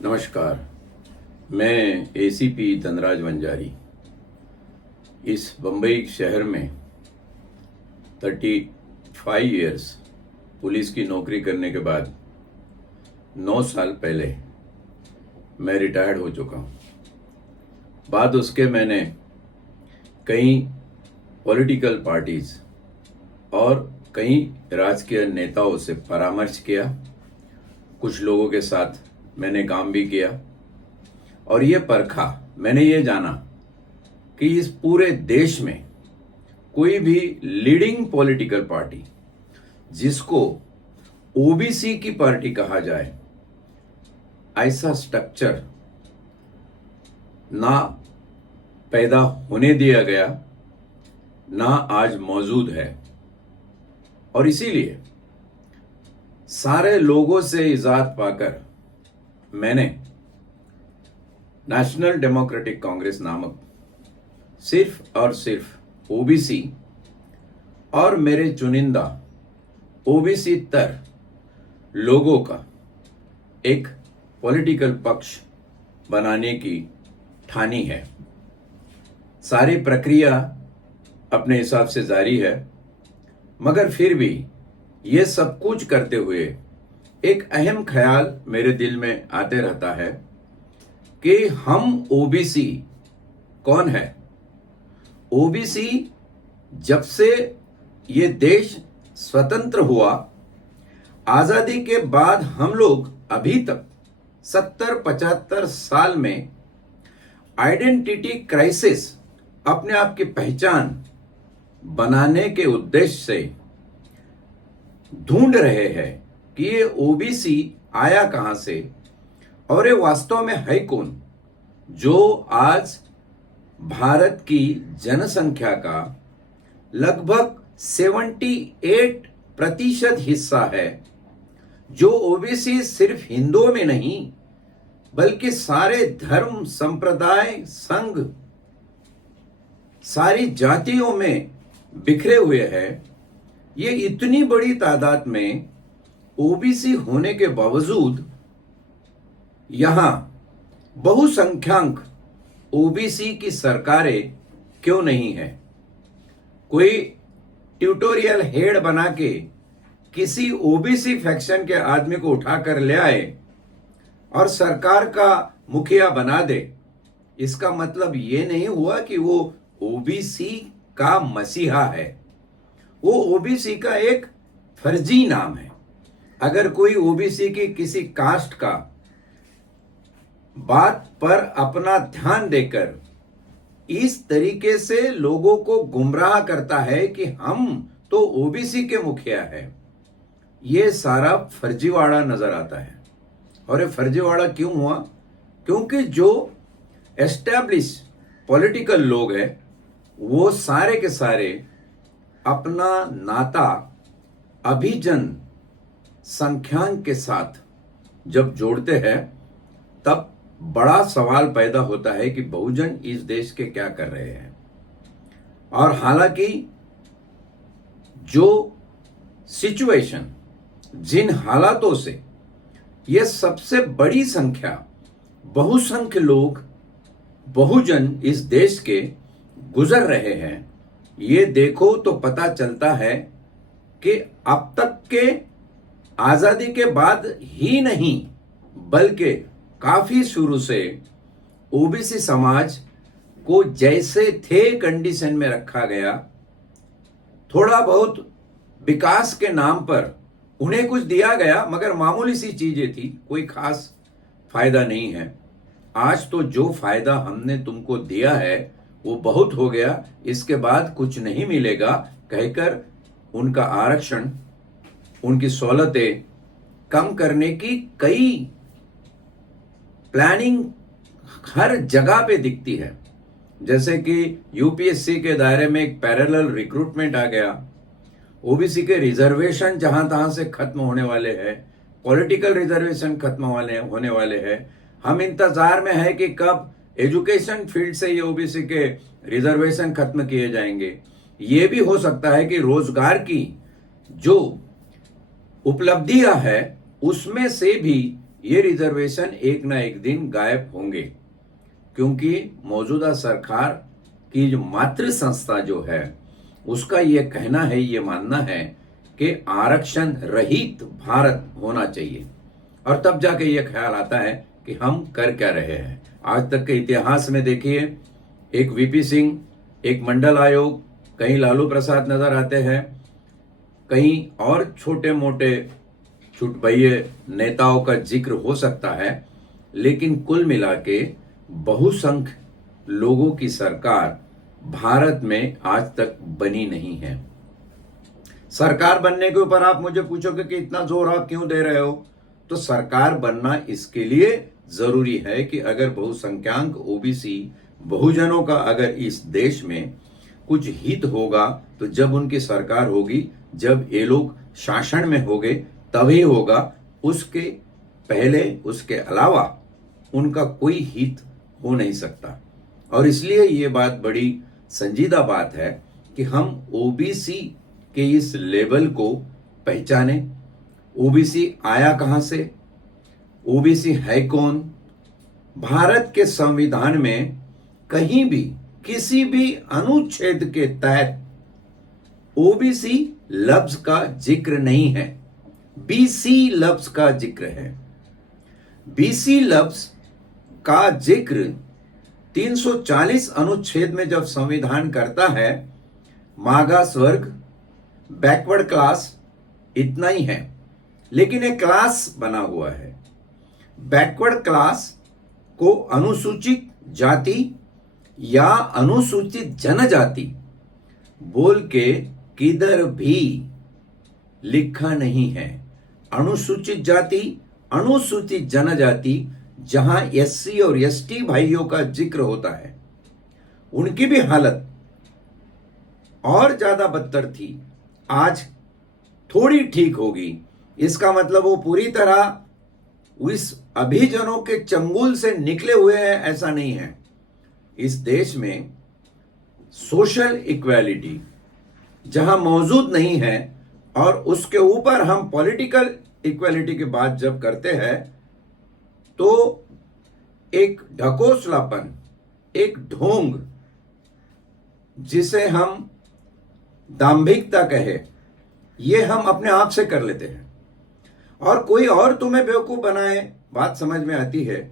नमस्कार। मैं एसीपी धनराज वंजारी इस बम्बई शहर में 35 इयर्स पुलिस की नौकरी करने के बाद 9 साल पहले मैं रिटायर्ड हो चुका हूँ। बाद उसके मैंने कई पॉलिटिकल पार्टीज और कई राजकीय नेताओं से परामर्श किया। कुछ लोगों के साथ मैंने काम भी किया और ये परखा, मैंने ये जाना कि इस पूरे देश में कोई भी लीडिंग पॉलिटिकल पार्टी जिसको ओबीसी की पार्टी कहा जाए, ऐसा स्ट्रक्चर ना पैदा होने दिया गया, ना आज मौजूद है। और इसीलिए सारे लोगों से इजाजत पाकर मैंने नेशनल डेमोक्रेटिक कांग्रेस नामक सिर्फ और सिर्फ ओबीसी और मेरे चुनिंदा ओबीसी तर लोगों का एक पॉलिटिकल पक्ष बनाने की ठानी है। सारी प्रक्रिया अपने हिसाब से जारी है, मगर फिर भी ये सब कुछ करते हुए एक अहम ख्याल मेरे दिल में आते रहता है कि हम ओबीसी कौन है। ओबीसी जब से ये देश स्वतंत्र हुआ, आजादी के बाद हम लोग अभी तक 70-75 साल में आइडेंटिटी क्राइसिस, अपने आप की पहचान बनाने के उद्देश्य से ढूंढ रहे हैं कि ये ओबीसी आया कहां से और ये वास्तव में है कौन, जो आज भारत की जनसंख्या का लगभग 78% हिस्सा है। जो ओबीसी सिर्फ हिंदुओं में नहीं बल्कि सारे धर्म, संप्रदाय, संघ, सारी जातियों में बिखरे हुए हैं। ये इतनी बड़ी तादाद में ओबीसी होने के बावजूद यहां बहुसंख्यक ओबीसी की सरकारें क्यों नहीं है। कोई ट्यूटोरियल हेड बना के किसी ओबीसी फैक्शन के आदमी को उठाकर ले आए और सरकार का मुखिया बना दे, इसका मतलब ये नहीं हुआ कि वो ओबीसी का मसीहा है। वो ओबीसी का एक फर्जी नाम है। अगर कोई ओबीसी की किसी कास्ट का बात पर अपना ध्यान देकर इस तरीके से लोगों को गुमराह करता है कि हम तो ओबीसी के मुखिया है, ये सारा फर्जीवाड़ा नजर आता है। और ये फर्जीवाड़ा क्यों हुआ? क्योंकि जो एस्टैब्लिश पॉलिटिकल लोग हैं वो सारे के सारे अपना नाता अभिजन संख्यांक के साथ जब जोड़ते हैं, तब बड़ा सवाल पैदा होता है कि बहुजन इस देश के क्या कर रहे हैं। और हालांकि जो सिचुएशन, जिन हालातों से ये सबसे बड़ी संख्या बहुसंख्य लोग, बहुजन इस देश के गुजर रहे हैं, ये देखो तो पता चलता है कि अब तक के आजादी के बाद ही नहीं बल्कि काफी शुरू से ओबीसी समाज को जैसे थे कंडीशन में रखा गया। थोड़ा बहुत विकास के नाम पर उन्हें कुछ दिया गया, मगर मामूली सी चीजें थी, कोई खास फायदा नहीं है। आज तो जो फायदा हमने तुमको दिया है वो बहुत हो गया, इसके बाद कुछ नहीं मिलेगा कहकर उनका आरक्षण, उनकी सहूलतें कम करने की कई प्लानिंग हर जगह पे दिखती है। जैसे कि यूपीएससी के दायरे में एक पैरेलल रिक्रूटमेंट आ गया, ओबीसी के रिजर्वेशन जहां तहां से खत्म होने वाले हैं, पॉलिटिकल रिजर्वेशन खत्म होने वाले हैं। हम इंतजार में है कि कब एजुकेशन फील्ड से ये ओबीसी के रिजर्वेशन खत्म किए जाएंगे। ये भी हो सकता है कि रोजगार की जो उपलब्धियां है उसमें से भी ये रिजर्वेशन एक ना एक दिन गायब होंगे, क्योंकि मौजूदा सरकार की जो मातृ संस्था जो है उसका ये कहना है, ये मानना है कि आरक्षण रहित भारत होना चाहिए। और तब जाके ये ख्याल आता है कि हम कर क्या रहे हैं। आज तक के इतिहास में देखिए, एक वीपी सिंह, एक मंडल आयोग, कहीं लालू प्रसाद नजर आते हैं, कहीं और छोटे मोटे छुटभइये नेताओं का जिक्र हो सकता है, लेकिन कुल मिला के बहुसंख्य लोगों की सरकार भारत में आज तक बनी नहीं है। सरकार बनने के ऊपर आप मुझे पूछोगे कि इतना जोर आप क्यों दे रहे हो, तो सरकार बनना इसके लिए जरूरी है कि अगर बहुसंख्यांक ओबीसी बहुजनों का अगर इस देश में कुछ हित होगा तो जब उनकी सरकार होगी, जब ये लोग शासन में होंगे तभी होगा। उसके पहले, उसके अलावा उनका कोई हित हो नहीं सकता। और इसलिए ये बात बड़ी संजीदा बात है कि हम ओबीसी के इस लेवल को पहचाने। ओबीसी आया कहां से, ओबीसी है कौन। भारत के संविधान में कहीं भी किसी भी अनुच्छेद के तहत ओबीसी लफ्ज का जिक्र नहीं है, बीसी लफ्ज का जिक्र है। बीसी लफ्ज का जिक्र 340 अनुच्छेद में जब संविधान करता है, मागास वर्ग, बैकवर्ड क्लास, इतना ही है। लेकिन एक क्लास बना हुआ है। बैकवर्ड क्लास को अनुसूचित जाति या अनुसूचित जनजाति बोल के किधर भी लिखा नहीं है। अनुसूचित जाति, अनुसूचित जनजाति, जहां एससी और एसटी भाइयों का जिक्र होता है, उनकी भी हालत और ज्यादा बदतर थी, आज थोड़ी ठीक होगी। इसका मतलब वो पूरी तरह इस अभिजनों के चंगुल से निकले हुए हैं, ऐसा नहीं है। इस देश में सोशल इक्वालिटी जहां मौजूद नहीं है और उसके ऊपर हम पॉलिटिकल इक्वालिटी की बात जब करते हैं तो एक ढकोसलापन, एक ढोंग, जिसे हम दांभिकता कहे, ये हम अपने आप से कर लेते हैं। और कोई और तुम्हें बेवकूफ बनाए, बात समझ में आती है,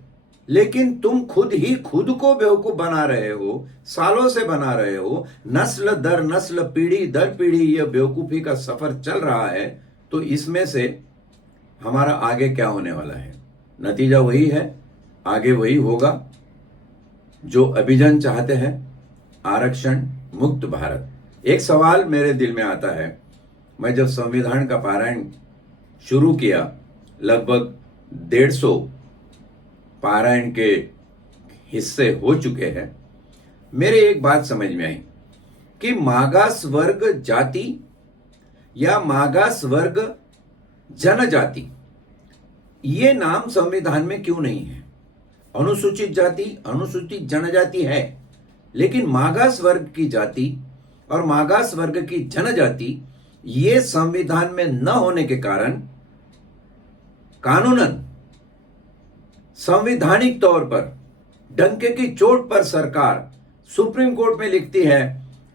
लेकिन तुम खुद ही खुद को बेवकूफ बना रहे हो, सालों से बना रहे हो। नस्ल दर नस्ल, पीढ़ी दर पीढ़ी यह बेवकूफी का सफर चल रहा है। तो इसमें से हमारा आगे क्या होने वाला है? नतीजा वही है, आगे वही होगा जो अभिजन चाहते हैं, आरक्षण मुक्त भारत। एक सवाल मेरे दिल में आता है, मैं जब संविधान का पारायण शुरू किया, लगभग 150 पारायण के हिस्से हो चुके हैं, मेरे एक बात समझ में आई कि मागास वर्ग जाति या मागास वर्ग जनजाति, ये नाम संविधान में क्यों नहीं है? अनुसूचित जाति, अनुसूचित जनजाति है, लेकिन मागास वर्ग की जाति और मागास वर्ग की जनजाति ये संविधान में न होने के कारण कानूनन, संवैधानिक तौर पर डंके की चोट पर सरकार सुप्रीम कोर्ट में लिखती है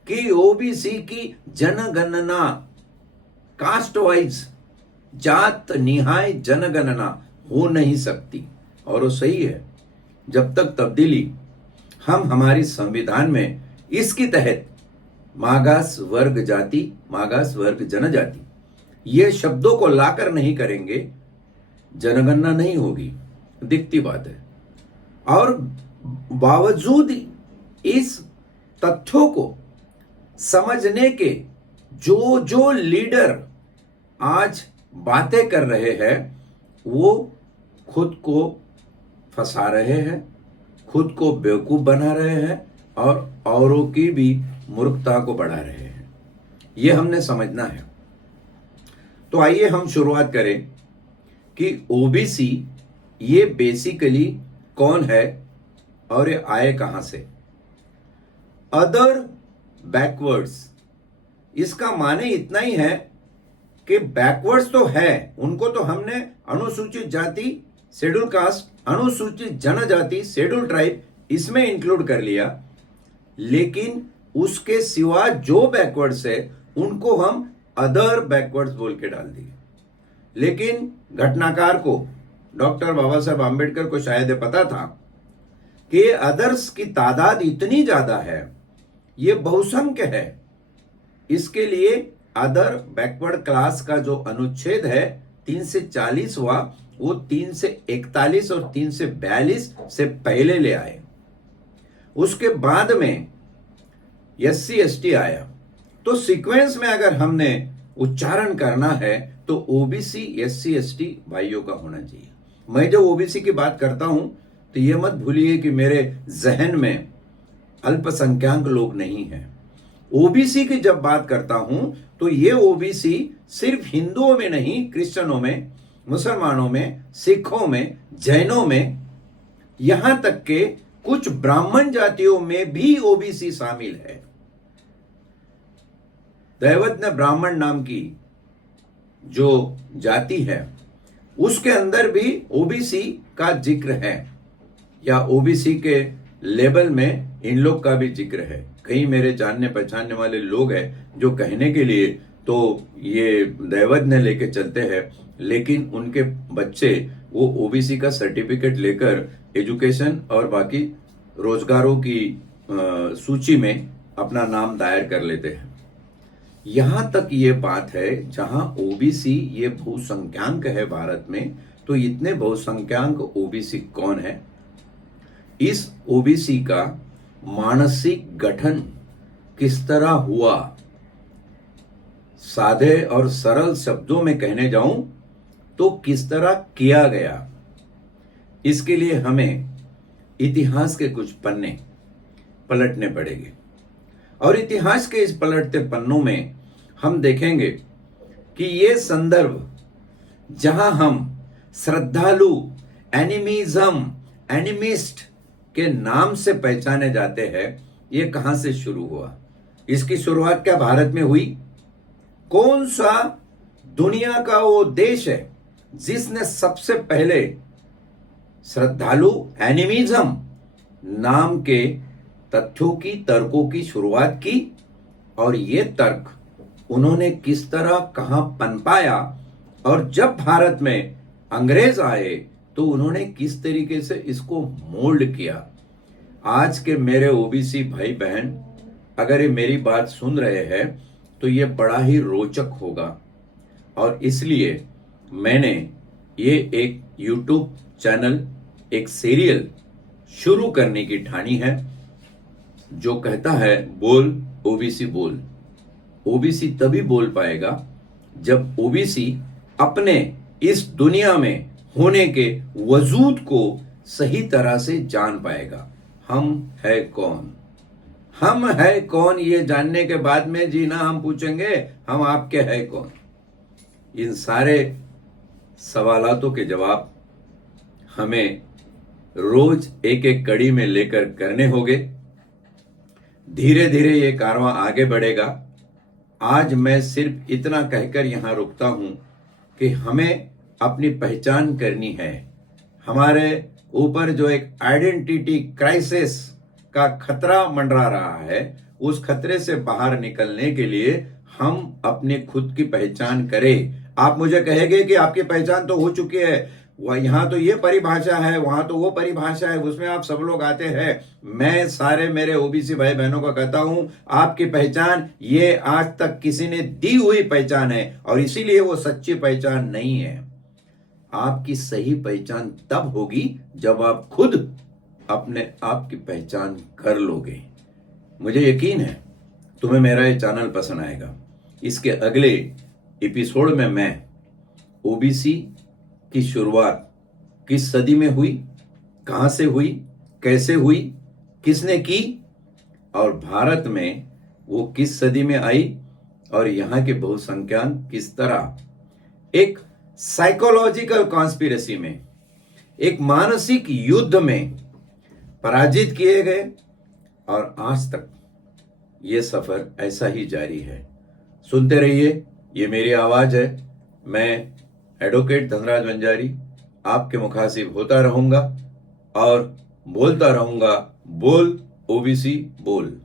कि ओबीसी की जनगणना, कास्ट वाइज, जात निहाय जनगणना हो नहीं सकती। और वो सही है। जब तक तब्दीली हम हमारी संविधान में इसके तहत मागास वर्ग जाति, मागास वर्ग जनजाति ये शब्दों को लाकर नहीं करेंगे, जनगणना नहीं होगी, दिखती बात है। और बावजूद इस तथ्यों को समझने के जो जो लीडर आज बातें कर रहे हैं, वो खुद को फंसा रहे हैं, खुद को बेवकूफ बना रहे हैं और औरों की भी मूर्खता को बढ़ा रहे हैं। ये हमने समझना है। तो आइए हम शुरुआत करें कि ओबीसी ये बेसिकली कौन है और ये आए कहां से। अदर बैकवर्ड्स, इसका माने इतना ही है कि बैकवर्ड्स तो है, उनको तो हमने अनुसूचित जाति शेड्यूल कास्ट, अनुसूचित जनजाति, शेड्यूल ट्राइब इसमें इंक्लूड कर लिया, लेकिन उसके सिवा जो बैकवर्ड्स है उनको हम अदर बैकवर्ड्स बोल के डाल दिए। लेकिन घटनाकार को, डॉक्टर बाबा साहब आम्बेडकर को शायद ये पता था कि अदर्स की तादाद इतनी ज्यादा है, ये बहुसंख्य है, इसके लिए अदर बैकवर्ड क्लास का जो अनुच्छेद है 340वां, वो 341 और 342 से पहले ले आए। उसके बाद में SC ST आया। तो सीक्वेंस में अगर हमने उच्चारण करना है तो OBC SC ST भाइयों का होना चाहिए। मैं जब OBC की बात करता हूं तो ये मत भूलिए कि मेरे जहन में अल्पसंख्यक लोग नहीं हैं। OBC की जब बात करता हूं तो ये OBC सिर्फ हिंदुओं में नहीं, क्रिश्चियनों में, मुसलमानों में, सिखों में, जैनों में, यहां तक के कुछ ब्राह्मण जातियों में भी OBC शामिल है। दैवज्ञ ब्राह्मण नाम की जो जाति है उसके अंदर भी OBC का जिक्र है, या OBC के लेवल में इन लोग का भी जिक्र है। कई मेरे जानने पहचानने वाले लोग हैं जो कहने के लिए तो ये दैवज्ञ लेके चलते हैं, लेकिन उनके बच्चे वो OBC का सर्टिफिकेट लेकर एजुकेशन और बाकी रोजगारों की सूची में अपना नाम दायर कर लेते हैं। यहां तक ये बात है, जहां OBC ये बहुसंख्यांक है भारत में, तो इतने बहुसंख्यांक OBC कौन है? इस OBC का मानसिक गठन किस तरह हुआ? सादे और सरल शब्दों में कहने जाऊं तो किस तरह किया गया, इसके लिए हमें इतिहास के कुछ पन्ने पलटने पड़ेंगे। और इतिहास के इस पलटते पन्नों में हम देखेंगे कि ये संदर्भ जहां हम श्रद्धालु, एनिमिज्म, एनिमिस्ट के नाम से पहचाने जाते हैं, ये कहां से शुरू हुआ? इसकी शुरुआत क्या भारत में हुई? कौन सा दुनिया का वो देश है जिसने सबसे पहले श्रद्धालु, एनिमिज्म नाम के तथ्यों की, तर्कों की शुरुआत की? और ये तर्क उन्होंने किस तरह, कहां पनपाया? और जब भारत में अंग्रेज आए तो उन्होंने किस तरीके से इसको मोल्ड किया? आज के मेरे OBC भाई बहन अगर ये मेरी बात सुन रहे हैं तो ये बड़ा ही रोचक होगा, और इसलिए मैंने ये एक YouTube चैनल, एक सीरियल शुरू करने की ठानी है जो कहता है बोल OBC बोल। OBC तभी बोल पाएगा जब OBC अपने इस दुनिया में होने के वजूद को सही तरह से जान पाएगा। हम है कौन? हम है कौन ये जानने के बाद में जी ना हम पूछेंगे हम आपके है कौन। इन सारे सवालातों के जवाब हमें रोज एक एक कड़ी में लेकर करने होंगे। धीरे धीरे ये कारवां आगे बढ़ेगा। आज मैं सिर्फ इतना कहकर यहां रुकता हूं कि हमें अपनी पहचान करनी है। हमारे ऊपर जो एक आइडेंटिटी क्राइसिस का खतरा मंडरा रहा है, उस खतरे से बाहर निकलने के लिए हम अपनी खुद की पहचान करें। आप मुझे कहेंगे कि आपकी पहचान तो हो चुकी है, यहां तो ये परिभाषा है, वहां तो वो परिभाषा है, उसमें आप सब लोग आते हैं। मैं सारे मेरे OBC भाई बहनों को कहता हूं, आपकी पहचान ये आज तक किसी ने दी हुई पहचान है, और इसीलिए वो सच्ची पहचान नहीं है। आपकी सही पहचान तब होगी जब आप खुद अपने आप की पहचान कर लोगे। मुझे यकीन है तुम्हें मेरा ये चैनल पसंद आएगा। इसके अगले एपिसोड में मैं OBC की शुरुआत किस सदी में हुई, कहां से हुई, कैसे हुई, किसने की, और भारत में वो किस सदी में आई, और यहां के बहुसंख्यक किस तरह एक साइकोलॉजिकल कॉन्स्पिरेसी में, एक मानसिक युद्ध में पराजित किए गए, और आज तक ये सफर ऐसा ही जारी है। सुनते रहिए, ये मेरी आवाज है। मैं एडवोकेट धनराज बंजारी, आपके मुखासिब होता रहूंगा और बोलता रहूंगा, बोल ओबीसी बोल।